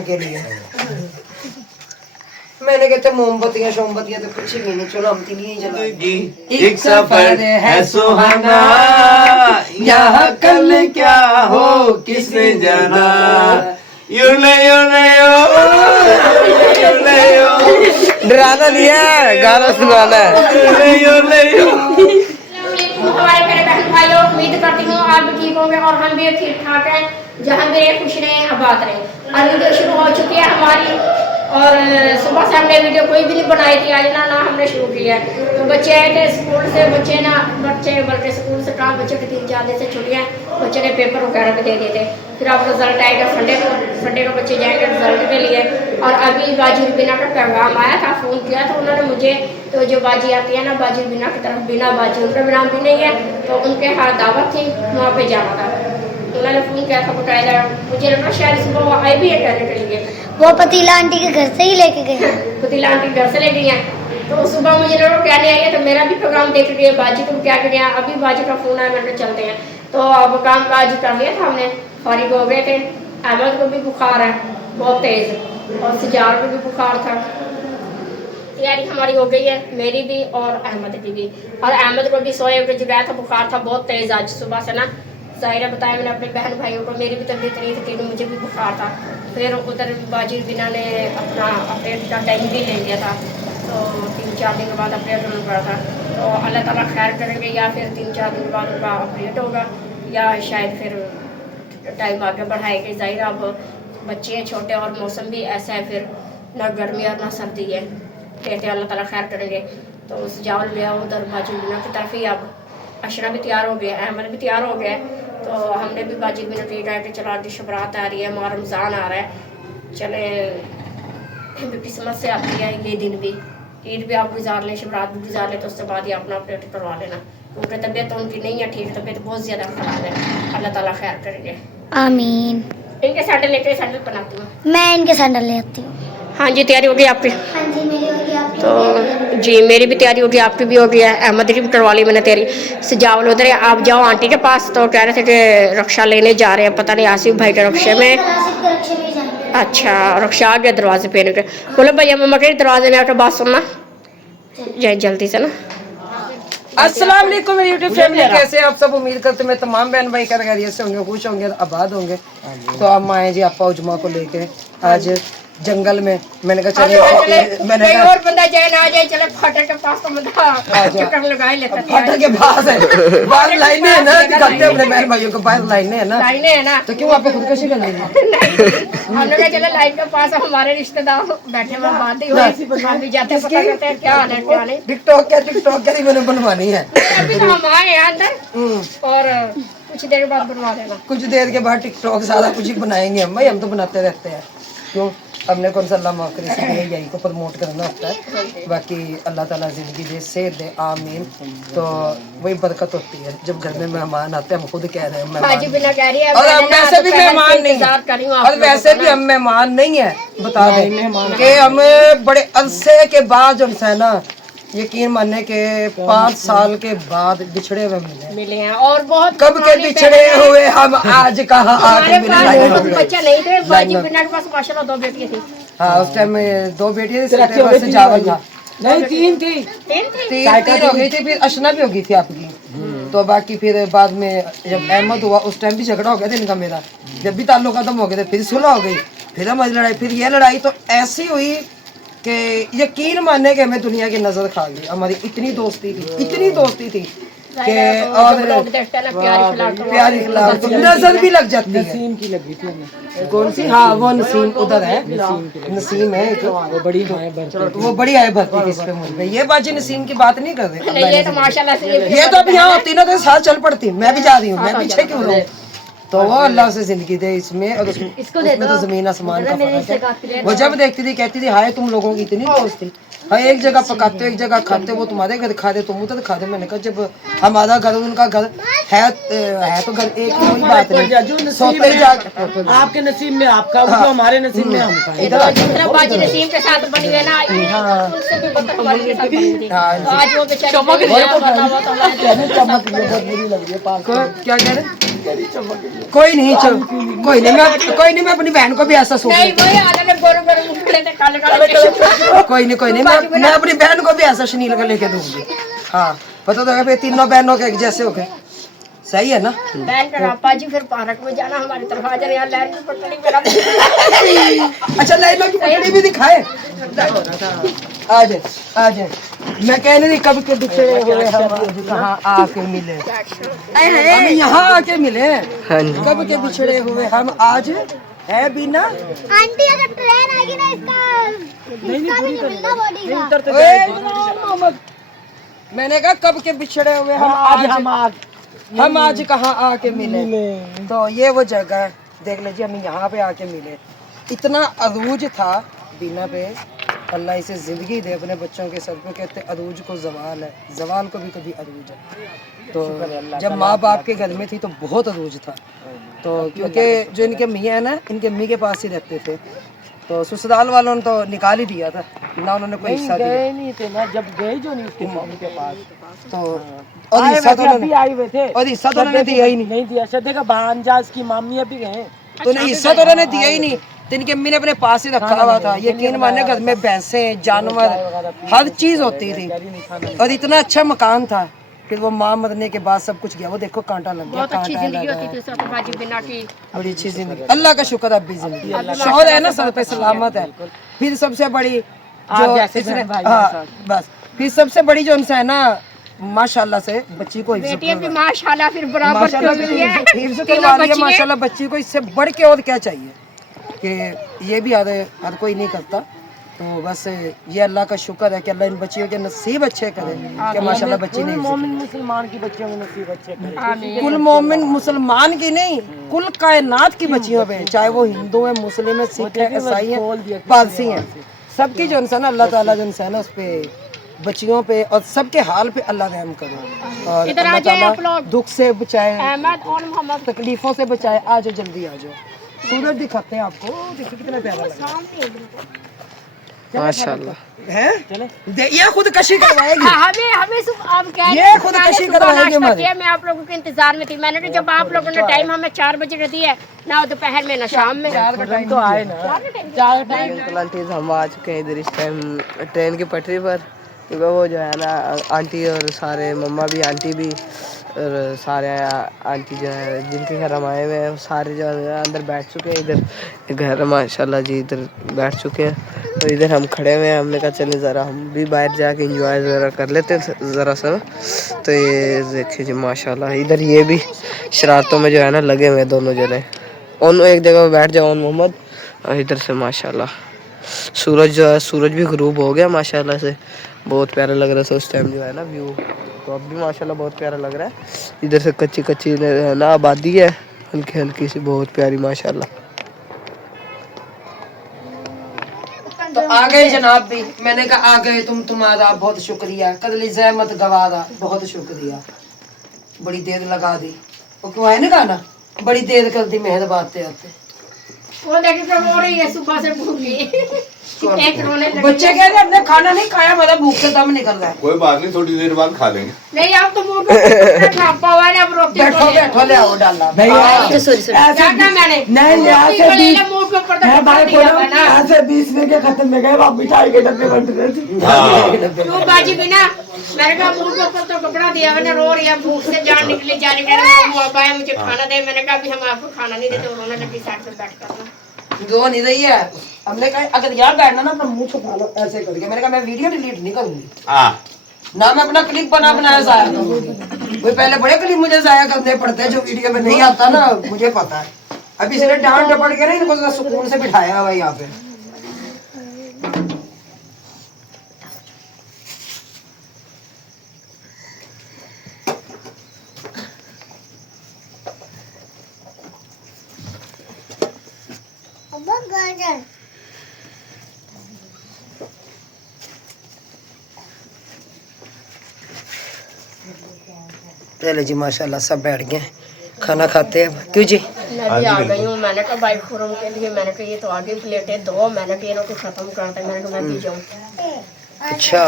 के लिए मैंने कहते मोमबत्तियां शोमबत्तियां तो कुछ भी नहीं, चलो हम तीन ही जला। एक सफर है सुहाना, यहाँ कल क्या हो किसने जाना। डराना नहीं है, गाना सुनाना है। हमारे मेरे बहन भाइयों, उम्मीद करती हूँ आप भी ठीक होंगे और हम भी ठीक ठाक हैं। जहाँ भी रहे खुश रहे, आबाद रहे। और वीडियो शुरू हो चुकी है हमारी, और सुबह से हमने वीडियो कोई भी नहीं बनाई थी आज ना हमने शुरू किया है। तो बच्चे आए थे स्कूल से, बच्चे बल्कि स्कूल से कहा, बच्चों की 3-4 दिन से छुट्टियाँ, बच्चे ने पेपर वगैरह भी दे दिए थे। फिर अब रिजल्ट आएगा संडे को बच्चे जाएंगे रिजल्ट के लिए। और अभी बाजी रुबीना का पैगाम आया था, फ़ोन किया तो उन्होंने मुझे, तो जो बाजी आती है ना बाजी रुबीना की तरफ, बिना बाजी उनका नाम भी नहीं है, तो उनके हाथ दावत थी, वहाँ पे जाना था। उन्होंने फ़ोन किया था, बताया मुझे लगा शायद सुबह वो आई भी है कहने के लिए। वो पतीला आंटी के घर से ही लेके गए हैं। पतीला आंटी घर से ले गई हैं, तो सुबह मुझे लगा कहने आई है, तो मेरा भी प्रोग्राम देख रही है बाजी को क्या करें। अभी बाजी का फ़ोन आया, मैंने चलते हैं। तो अब काम काज कर लिया था हमने, फारिग हो गए थे। अहमद को भी बुखार है बहुत तेज़, और सिजार को भी बुखार था। तैयारी हमारी हो गई है, मेरी भी और अहमद की भी। और अहमद को भी सोए हुए जुड़ाया था, बुखार था बहुत तेज़ आज सुबह से ना। ज़ाहिरा बताया मैंने अपने बहन भाइयों को, मेरी भी तबीयत नहीं थी, मुझे भी बुखार था। फिर उधर बाजी बिना ने अपना अपडेट का टाइम भी ले लिया था, तो 3-4 दिन के बाद अपडेट होना पड़ा था। तो अल्लाह ताला खैर करेंगे, या फिर 3-4 दिन बाद उनका अपडेट होगा, या शायद फिर टाइम आगे बढ़ाएंगे। ज़ाहिरा अब बच्चे हैं छोटे और मौसम भी ऐसा है, फिर ना गर्मी और ना सर्दी है, कहते अल्लाह ताला खैर करेंगे। तो सजावल लिया उधर बाजी बिना की तरफ ही। अब अशरा भी तैयार हो गया, अहमद भी तैयार हो गया, तो हमने भी बाजी बिना की डायट चला दी। शबरात आ रही है, हमारा रमज़ान आ रहा है, चले किस्मत से आती है ये दिन भी। ईद भी आप गुजार लें, शबरात भी गुजार लें, तो उसके बाद ही अपना अपडेट करवा लेना, क्योंकि तबीयत तो उनकी नहीं है ठीक, तबीयत बहुत ज़्यादा ख़राब है। अल्लाह ताला खैर करेंगे, आमीन। इनके सैंडल लेके सैंडल पहनाती हूँ मैं इनके सैंडल ले आती हूँ। हाँ जी, तैयारी हो गई आपकी? हाँ जी मेरी हो गई, आपकी? तो जी मेरी भी तैयारी हो गई, आपकी भी हो गई है। अहमद की भी करवा ली मैंने तैयारी। सजावल उधर है, आप जाओ आंटी के पास, तो कह रहे थे कि रक्षा लेने जा रहे हैं, पता नहीं आसिफ भाई के रक्षे में। अच्छा, रक्षा आ गया दरवाजे पे। बोलो भैया मम्मा के दरवाजे में आकर बात सुनना जाए जल्दी से ना। अस्सलाम वालेकुम मेरी यूट्यूब फैमिली, कैसे आप सब? उम्मीद करते मैं तमाम बहन भाई कर खैरियत से होंगे, खुश होंगे, आबाद होंगे। तो हम आए जी आपा उजमा को लेके आज जंगल में। मैंने कहा चलिए, मैंने कहा और बंदा जाए ना जाए, चले फाटक के पास, तो बंदा चक्कर लगाए लेता है। फाटक के पास है, बाहर लाइनें है ना, दिखाते अपने बहन भाइयों को, बाहर लाइनें है ना, लाइनें है ना, तो क्यों आप खुदकशी कर लेंगे? हमने कहा चले लाइन के पास हमारे रिश्तेदार बैठे हुए बात ही हुई, हम भी जाते पता करते हैं क्या हाल है क्या नहीं। टिकटॉक क्या मैंने बनवानी है, अभी तो हम आए हैं अंदर, और कुछ देर बाद बनवा देना। कुछ देर के बाद टिकटॉक सारा कुछ ही बनाएंगे हम भाई, हम तो बनाते रहते हैं, क्यों हमने कौन सा अल्लाह माफ करे, इसलिए यही को प्रमोट करना होता है। बाकी अल्लाह ताला जिंदगी दे, सेहत दे, आमीन। तो वही बरकत होती है जब घर में मेहमान आते हैं। हम खुद कह रहे हैं मेहमान, और हम वैसे भी मेहमान नहीं है, और वैसे भी हम मेहमान नहीं है, बता दें कि हम बड़े अरसे के बाद जो है ना, यकीन मानने के 5 साल के बाद बिछड़े हुए मिले हैं, और बहुत कब के बिछड़े हुए हम आज कहाँ आके मिले। बच्चा नहीं थे, बाजी बिना के पास माशाल्लाह 2 बेटियां थी। हाँ उस टाइम 2 बेटियां थी, जावल था नहीं 3 थी, 3 हो गई थी, फिर अशना भी हो गई थी आपकी। तो बाकी फिर बाद में जब अहमद हुआ उस टाइम भी झगड़ा हो गया था इनका मेरा, जब भी ताल्लुक खत्म हो गए थे, फिर सुलह हो गई, फिर हमारी लड़ाई, फिर ये लड़ाई तो ऐसी हुई कि यकीन मानने के हमें दुनिया की नजर खा गई। हमारी इतनी दोस्ती थी कि और प्यार इखलाक तो नजर भी लग जाती है। नसीम की लगी थी हमें, कौन सी? हाँ वो नसीम उधर है, नसीम है जो, वो बड़ी आए भरती इस पे मुझे। ये बाजी नसीम की बात नहीं कर रहे, ये तो माशाल्लाह से ये तो अब यहाँ होती ना तो साथ चल पड़ती, मैं भी जा रही हूँ, मैं पीछे क्यों रहूँ? तो वो अल्लाह से जिंदगी दे इसमें, और उसमें तो जमीन आसमान का फर्क है। वो जब देखती थी कहती थी हाय तुम लोगों की इतनी दोस्ती, हाँ एक जगह पकाते हो एक जगह खाते हो, वो तुम्हारे घर खा रहे तुम उधर खा रहे। मैंने कहा जब हमारा घर उनका घर है तो घर एक, कोई बात नहीं, सोते जाके आपके नसीब में आपका, वो हमारे नसीब में हमका। इधर बाजी नसीम के साथ बनी हुई है ना, उससे भी बदतर हमारी के साथ बनी थी। आज वो बेचारी चमक क्या कह रहे? कोई नहीं चल, कोई नहीं मैं अपनी बहन को भी ऐसा सूट नहीं वही आने गोरे गोरे मुखड़े थे काले काले कोई नहीं मैं अपनी बहन को भी ऐसा शनील का लेके दूंगी। हाँ पता तो फिर तीनों बहनों के एक जैसे हो गए, सही है ना। बहन का पापा जी फिर पार्क में जाना हमारी तरफ आ जाए, यहाँ लहर की पटड़ी मेरा अच्छा लैला की पटड़ी भी दिखाए, आ जाए मैं कह रही कब के बिछड़े हुए हम कहाँ आके मिले, हम यहाँ आके मिले, कब के बिछड़े हुए हम आज है बिना। आंटी अगर ट्रेन आएगी ना इसका भी नहीं मिलना बॉडी का। मोहम्मद मैंने कहा कब के बिछड़े हुए हम आज कहाँ आके मिले। तो ये वो जगह है, देख लीजिए हम यहाँ पे आके मिले। इतना अरूज था बिना पे, अल्लाह इसे जिंदगी दे अपने बच्चों के सर पे। कहते अरूज को जवाल है, जवाल को भी कभी अरूज है। तो जब माँ बाप के घर में थी तो बहुत अरूज था। तो क्योंकि जो इनके मियाँ है ना, इनके मियाँ के पास ही रहते थे, तो ससुराल वालों ने तो निकाल ही दिया था ना, उन्होंने कोई हिस्सा दिया नहीं थे ना, जब गए जो नहीं उसके मम्मी के पास तो और हिस्सा तो उन्होंने आए हुए थे, और हिस्सा तो उन्होंने दिया ही नहीं दिया। श्रद्धे का भांजा की मामी अभी गए तो उन्हें हिस्सा तो उन्होंने दिया ही नहीं। तो इनके अम्मी ने अपने पास ही रखा हुआ था। यकीन माने घर में भैंसे जानवर हर चीज होती थी, और इतना अच्छा मकान था। फिर वो माँ मरने के बाद सब कुछ गया, वो देखो कांटा लग गया। बहुत अच्छी जिंदगी होती थी सब बाजी बिना की, बड़ी अच्छी जिंदगी, अल्लाह का शुक्र अब भी जिंदगी शौहर है ना सर पे सलामत है। फिर सबसे बड़ी जो इसने हाँ बस, फिर सबसे बड़ी जो उनसे है ना माशाल्लाह से बच्ची को बेटियां भी माशाल्लाह फिर बराबर हिफ्ज़ करवा लिया माशाल्लाह बच्ची को। इससे बढ़ के और क्या चाहिए कि ये भी हर कोई नहीं करता। तो बस ये अल्लाह का शुक्र है कि अल्लाह इन बच्चियों के नसीब अच्छे करे कि माशाल्लाह बच्ची नहीं। मोमिन मुसलमान की बच्चियों के नसीब अच्छे करे। कुल मोमिन मुसलमान की नहीं, कुल कायनात की बच्चियों पे, चाहे वो हिंदू है, मुस्लिम है, सिख है, ईसाई है, पारसी है, सबकी जो है ना अल्लाह ताला जो है ना उस पे बच्चियों पे और सबके हाल पे अल्लाह रहम करो और अल्लाह ताला दुख से बचाए, अहमद और मोहम्मद तकलीफों से बचाए। आ जाओ जल्दी आ जाओ, सूरज दिखाते हैं आपको, देखिए कितना प्यारा लग रहा है माशाल्लाह है। ये खुद कशी करवाएगी, हमें आप कह ये खुद कशी करवाएगी हमारे। मैं आप लोगों के इंतजार में थी। मैंने तो जब आप लोगों ने टाइम हमें 4 बजे का दिया ना, दोपहर में ना शाम में, 4 का टाइम तो आए ना। अंकल आंटी हम आ चुके हैं इधर इस टाइम ट्रेन की पटरी पर, क्योंकि वो जो है ना आंटी और सारे मम्मा भी, आंटी भी और सारे आंटी जो है जिनके घर हम आए हुए हैं सारे जो है अंदर बैठ चुके हैं। इधर घर माशाल्लाह जी इधर बैठ चुके हैं, तो इधर हम खड़े हुए हैं। हमने कहा चले ज़रा हम भी बाहर जाके एंजॉय ज़रा कर लेते हैं ज़रा सा। तो ये देखिए जी माशाल्लाह इधर ये भी शरारतों में जो है ना लगे हुए हैं दोनों जने। उन एक जगह बैठ जाओ मोहम्मद, और इधर से माशाल्लाह सूरज जो है सूरज भी ग़ुरूब हो गया माशाल्लाह से, बहुत प्यारा लग रहा था उस टाइम जो है ना व्यू। तो अब भी माशाल्लाह बहुत प्यारा लग रहा है। इधर से कच्ची कच्ची है ना आबादी है, हल्की हल्की सी, बहुत प्यारी माशाल्लाह। तो आ गए जनाब भी, मैंने कहा आ गए तुम, तुम्हारा बहुत शुक्रिया, कदली जहमत गवारा, बहुत शुक्रिया, बड़ी देर लगा दी। वो क्यों है ना गाना, बड़ी देर कर दी मेहरबान आते आते। वो देखिए हो रही है सुबह से भूखी एक रोने लगी। बच्चे कह रहे हमने खाना नहीं खाया, मतलब भूख से दम निकल रहा है। कोई बात नहीं, थोड़ी देर बाद खा लेंगे। नहीं आप तो मुंह पे ठापा हुआ है, अब रोटी बैठो बैठो ले आओ डालना क्या मैंने नहीं मुंह के ऊपर ऐसे 20 में के खत्म में गए, आप मिठाई के डब्बे बंट रहे थे। क्यों बाजी बिना, मैंने कहा मुंह के ऊपर तो कपड़ा दिया, मैंने रो रही है भूख से जान निकली जाने के, मुझे खाना दे। मैंने कहा अभी हम आपको खाना नहीं देते, उन्होंने लगी साइड पे बैठ कर दो नहीं रही है। हमने कहा अगर यहाँ बैठना ना अपना मुंह छुपा लो ऐसे करके। मैंने कहा मैं वीडियो डिलीट नहीं करूंगी ना, मैं अपना क्लिप बनाया जाया करूंगी। वो पहले बड़े क्लिप मुझे जाया करने पड़ते हैं जो वीडियो में नहीं आता ना, मुझे पता है। अभी इसने डांट डपट के ना इनको सुकून से बिठाया हुआ यहाँ पे। पहले जी माशाल्लाह सब बैठ गए, खाना खाते हैं। क्यों जी मैं भी आ गई हूँ। मैंने कहा भाई खुरम के लिए, मैंने कहा ये तो आगे प्लेटें दो, मैंने कहा इनको खत्म करते, मैंने कहा मैं भी जाऊँ। अच्छा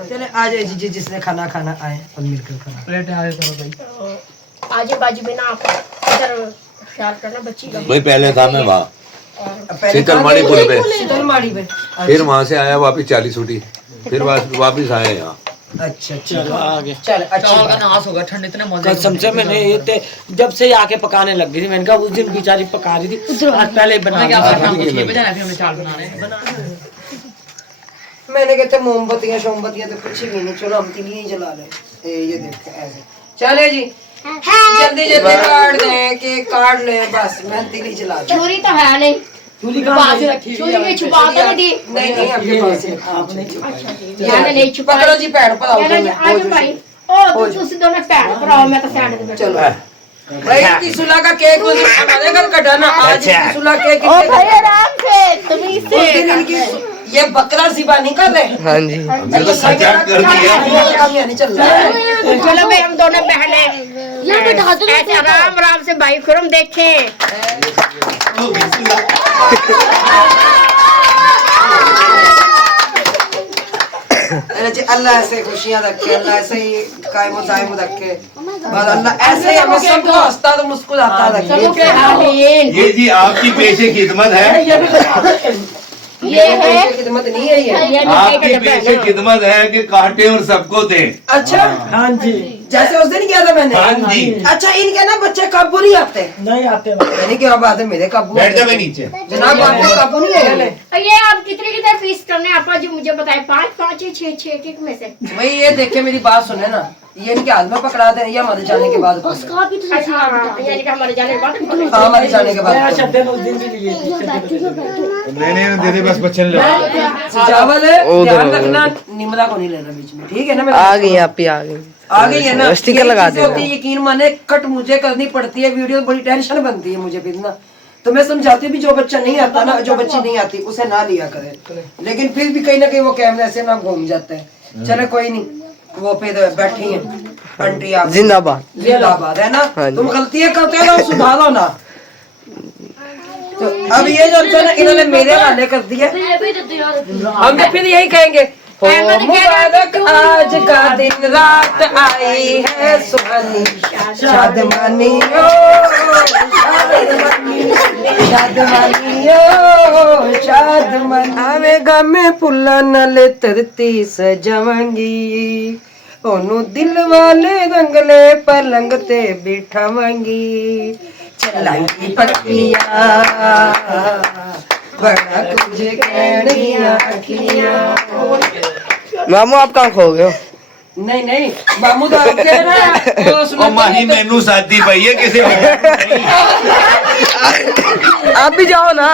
चले आ जाए जी, जिसने खाना खाना आए और मिलकर खाना। प्लेट आगे करो भाई। आज बाजी बिना आप इधर ख्याल करना बच्ची का। भाई पहले था मैं वहाँ शीतलमाड़ी पुल पे, शीतलमाड़ी पे। फिर वहाँ से आया वापिस 40 छुट्टी, फिर वापिस आया यहाँ। अच्छा चलो आगे चल अच्छा चावल का नाश होगा ठंड इतने मजे कसम से मैंने ये जब से आके पकाने लग गई थी मैंने कहा उस दिन बेचारी पका रही थी आज पहले ही बना क्या हमने चावल बना रहे हैं। मैंने कहते मोमबत्तियां शोमबत्तियां तो कुछ भी नहीं, चलो हम तिलियां ही जला ले। ये देखो ऐसे चले जी, जल्दी जल्दी काट दे, केक काट ले, बस मैं तिली जला दूं। छुरी तो है नहीं, चूल्ही कहाँ से रखी छुरी में छुपा तो नहीं दी। नहीं आपके पास है। मैंने नहीं छुपा। पकड़ो जी पैर पर आओ मैंने आज भाई ओ तुम दोनों पैर पर आओ, मैं तो साइड में चलो भाई तिसुला का केक मुझे हमारे घर कटाना आज। तिसुला केक ओ भाई आराम से, तुम उस इससे दिन इनकी ये बकरा सिबा नहीं कर रहे। हाँ जी तो सजाग कर दिया। नहीं चल रहा है। चलो भाई हम दोनों बहनें ये बिठा दो ऐसे आराम आराम से भाई खुरम देखें। अरे जी अल्लाह ऐसे खुशियां रखे, अल्लाह ऐसे ही कायम दायम रखे, और अल्लाह ऐसे ही हमें सबको हंसता तो मुस्कुराता रखे। आमीन। ये जी आपकी पेशे खिदमत है, ये है खिदमत नहीं है ये। आपकी पेशे खिदमत है कि काटे और सबको दे। अच्छा हाँ जी जैसे उस दिन किया था मैंने। हाँ जी। अच्छा इनके ना बच्चे काबू नहीं आते। नहीं आते मैंने क्या बात है, मेरे काबू बैठ जा नीचे। जनाब आपको काबू नहीं है। ये आप कितने कितने पीस करने हैं आपा जी मुझे बताए। 5 5 6 6 एक में से। भाई ये देखे मेरी बात सुने ना, ये इनके हाथ में पकड़ा दे, ये हमारे जाने के बाद पकड़े। उसका भी तो अच्छा यानी कि हमारे जाने के बाद हाँ हमारे जाने के बाद मेरा पकड़े। शब्द उस दिन भी लिए दे दे बस बच्चन ले। चावल है ध्यान रखना, निमरा को नहीं लेना बीच में, ठीक है ना। आ गई आप ही आ गई आ गई है ना। स्टिकर लगा ये चीजें देना। होती है, यकीन माने कट मुझे करनी पड़ती है, वीडियो बड़ी टेंशन बनती है मुझे फिर ना। तो मैं समझाती हूँ भी जो बच्चा नहीं आता ना, जो बच्ची नहीं आती उसे ना लिया करे, लेकिन फिर भी कहीं ना कहीं वो कैमरे से ना घूम जाते हैं। चलो कोई नहीं, वो फिर बैठी है आंटी आप जिंदाबाद जिंदाबाद है ना। हाँ जी। तुम गलतियां करते हो ना सुधारो ना। तो अब ये जो है ना इन्होंने मेरे वाले कर दिया, हम तो फिर यही कहेंगे हो मुबारक आज का दिन रात आई है सुहानी, शादमानी ओ शादमानी ओ शादमानी। आवेगा मैं फुल्ला नाले धरती सजावांगी, ओनू दिल वाले रंगले पलंग ते बिठावांगी, चलाई पक्किया बड़ा कुछ कहनिया अखियां। मामू आप कहाँ खो गए हो? नहीं नहीं मामू तो आपके ना वो ओ सुनते माही नहीं थे। मैनू शादी पई है किसी आप भी जाओ ना,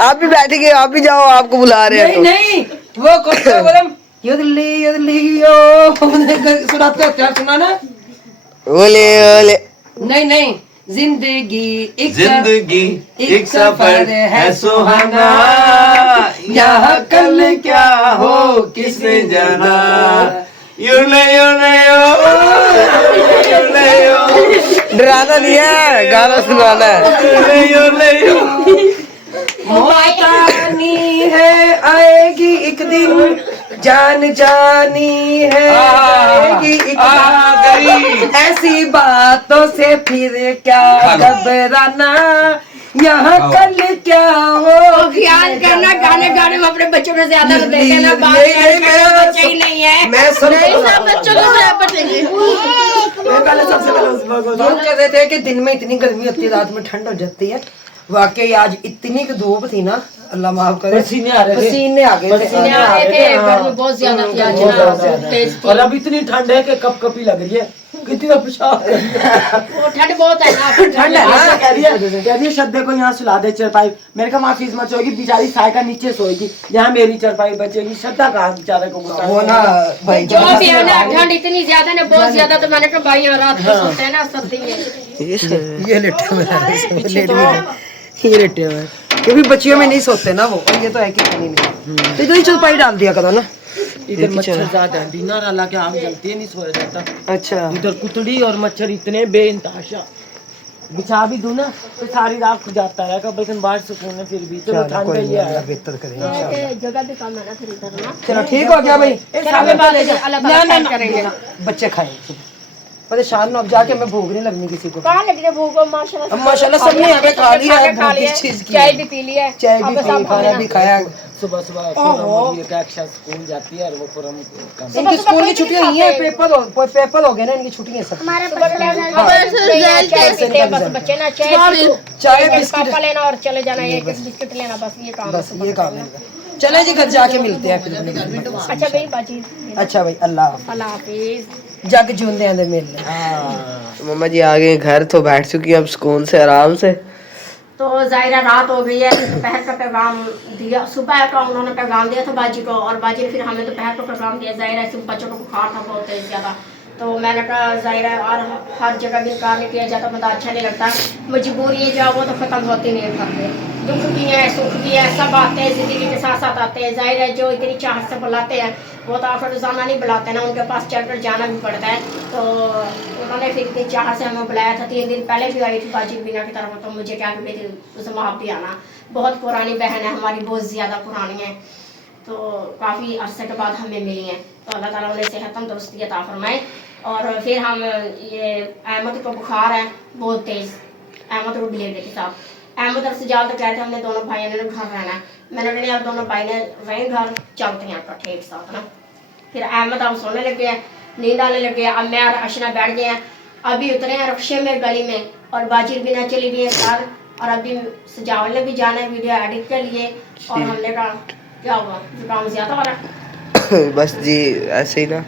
आप भी बैठेंगे, आप भी जाओ, आपको बुला रहे हैं नहीं नहीं वो कौन सा बोलम युदली ओ सुनाते हो क्या सुना ना। ओले ओले नहीं नहीं जिंदगी जिंदगी एक सफर है सुहाना, यहाँ कल क्या हो किसने जाना। यूले यूले यूले डराना नहीं है, गाना सुनाना है। यूले मौतानी है आएगी एक दिन, जान जानी है आएगी एक दिन, ऐसी बातों से फिर क्या घबराना, यहाँ कल क्या हो ख्याल करना गाने गाने में अपने बच्चों को ज्यादा देखे ना, बात बच्चे ही नहीं है। मैं सब बच्चों को बराबर देंगे। हम कह रहे थे कि दिन में इतनी गर्मी होती है, रात में ठंड हो जाती है। वाकई आज इतनी की धूप थी ना, अल्लाह माफ करे, पसीने आ रहे थे। पसीने आ गए पसीने आ रहे थे, गर्मी बहुत ज्यादा थी आज ना, तेज थी। और अब इतनी ठंड है कि कप कपी लग रही है, कितना पेशाब कर रही है। वो ठंड बहुत है ना, ठंड है ऐसा ना। कह रही है श्रद्धे को यहाँ सुला दे चरपाई। मेरे कहा माफी मत सोएगी, बेचारी साय का नीचे सोएगी, यहाँ मेरी चरपाई बचेगी। श्रद्धा कहाँ बेचारे को गुस्सा वो ना भाई जो भी है ना ठंड इतनी ज्यादा ना, बहुत ज्यादा। तो मैंने कहा भाई यहाँ रात को सोते हैं ना सर्दी में। ये लेटे हुए ये लेटे हुए क्योंकि बच्चियों में नहीं सोते ना वो, और ये तो है कि नहीं। तो इधर चौपाई डाल दिया करो ना। इधर मच्छर ज्यादा है, डिनर हालांकि आग जलती है, नहीं सोया जाता। अच्छा इधर कुतड़ी और मच्छर इतने बेइंतहाशा। बिछा भी दूं ना तो सारी रात खुद जाता है, कब लेकिन बाहर सुकून है फिर भी। चलो ठंड है, ये है बेहतर करेंगे। जगह भी कम है ना फिर इधर ना। चलो ठीक हो गया भाई, फिर आगे बात है, अलग अलग करेंगे। बच्चे खाए परेशान अब जाके हमें भूख नहीं लगनी किसी को। कहाँ लगी है भूख माशाल्लाह। अब माशाल्लाह सबने यहाँ पे खा लिया है, खा लिया, इस चीज की चाय भी पी ली है, चाय भी पी, खाना भी खाया। सुबह सुबह ये क्या स्कूल जाती है और वो पूरा इनकी स्कूल की छुट्टियां ही हैं, पेपर हो गए ना, इनकी छुट्टियां सब। हमारा चाय पीते हैं बस बच्चे ना, चाय बिस्किट पापा लेना और चले जाना, एक बिस्किट लेना, बस ये काम। बस ये काम है। चले जी घर जाके मिलते हैं फिर। अच्छा भाई बाजी, अच्छा भाई अल्लाह अल्लाह हाफिज। जग जूंदे आंदे मिल ले। मम्मा जी आ गए घर, तो बैठ चुकी है अब सुकून से आराम से। तो जाहिर है रात हो गई है, दोपहर का पैगाम दिया, सुबह का उन्होंने पैगाम दिया था बाजी को, और बाजी ने फिर हमें दोपहर को पैगाम दिया। जाहिर है सिर्फ बच्चों को बुखार था बहुत तेज ज़्यादा, तो मैंने कहा जाहिर है और हर जगह भी कार्य किया जाता बंदा अच्छा नहीं लगता, मजबूरी है जो वो तो ख़त्म होती नहीं है घर में। दुख भी है सुख भी है, सब आते हैं ज़िंदगी के साथ साथ आते हैं। जाहिर है जो इतनी चाहत से बुलाते हैं वो तो आखिर रोज़ाना नहीं बुलाते ना, उनके पास चलकर जाना भी पड़ता है। तो उन्होंने फिर इतनी चाहत से हमें बुलाया था। 3 दिन पहले भी आई थी बाजी बीना की तरफ, तो मुझे क्या कहती थी उसमें आप भी आना। बहुत पुरानी बहन है हमारी, बहुत ज़्यादा पुरानी है, तो काफ़ी अरसे के बाद हमें मिली हैं। तो अल्लाह ताला उन्हें सेहत तंदुरुस्ती अता फरमाए। और फिर हम ये अहमद को बुखार है बहुत तेज़, अहमद को डिलीवरी के साथ। अहमद और सजाल तो कहते हैं हमने दोनों भाइयों ने घर रहना है। मैंने कहा यार दोनों भाई ने रहे घर, चलते हैं इकट्ठे एक साथ ना। फिर अहमद अब सोने लग गया, नींद आने लग गया। अब मैं और अशना बैठ गए हैं, अभी उतरे हैं रक्शे में गली में, और बाजी भी ना चली गई है घर, और अभी सजावल ने भी जाना है वीडियो एडिट के लिए। और हमने कहा क्या हुआ, जुकाम ज्यादा हो रहा है। बस जी ऐसे ही ना,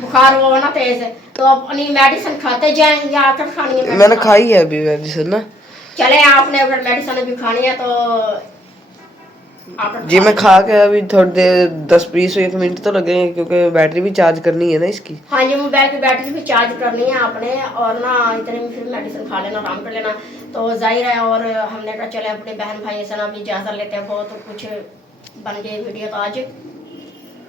बुखार वो ना तेज है, तो अपनी मेडिसिन खाते जाएं या आकर खानी है? मैंने खाई है अभी मेडिसिन ना। चले आपने अगर मेडिसिन भी खानी है तो जी मैं खा के अभी थोड़ी देर 10-20 मिनट तो लगेंगे, क्योंकि बैटरी भी चार्ज करनी है ना इसकी। हाँ जी, मोबाइल की बैटरी भी चार्ज करनी है आपने, और ना इतने में फिर मेडिसिन खा लेना, आराम कर लेना। तो जाहिर है, और हमने कहा चले अपने बहन भाई से ना भी इजाज़त लेते हैं, बहुत कुछ बन गई वीडियो तो आज।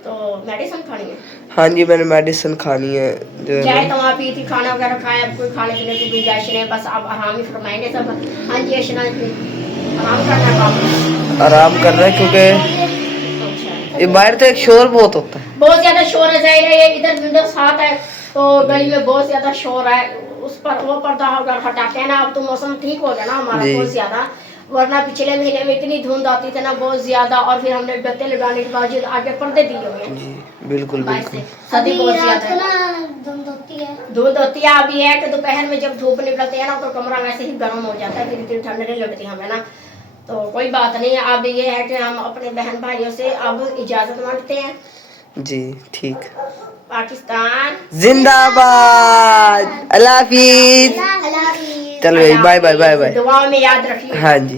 तो मेडिसिन खानी है? हाँ जी मैंने मेडिसिन खानी है जो चाय तो वहाँ पी थी, खाना वगैरह खाया, अब कोई खाने पीने की गुंजाइश नहीं, बस अब आराम ही फरमाएंगे सब। हाँ जी अशना, आराम करना है, आराम कर रहा है, क्योंकि अच्छा ये बाहर तो एक शोर बहुत होता है, बहुत ज्यादा शोर है। जाहिर है ये इधर विंडो साथ है, तो गली में बहुत ज्यादा शोर है, उस पर वो पर्दा अगर हटाते हैं ना, अब तो मौसम ठीक हो गया ना हमारा बहुत ज्यादा, वरना पिछले महीने में इतनी धुंध आती थी ना बहुत ज्यादा, और फिर हमने गत्ते लगाने के बावजूद आगे पर्दे दिए हुए हैं। जी बिल्कुल बिल्कुल। सर्दी बहुत ज्यादा है, धुंध होती है। धुंध होती है। अभी है कि दोपहर में जब धूप निकलती है ना तो कमरा वैसे ही गर्म हो जाता है, फिर इतनी ठंड नहीं लगती हमें ना, तो कोई बात नहीं है। अब ये है कि हम अपने बहन भाइयों से अब इजाजत मांगते हैं। जी ठीक। पाकिस्तान जिंदाबाद। अल्लाह हाफिज। चलो भाई बाय बाय बाय बाय। दुआ में याद रखिए। हाँ जी।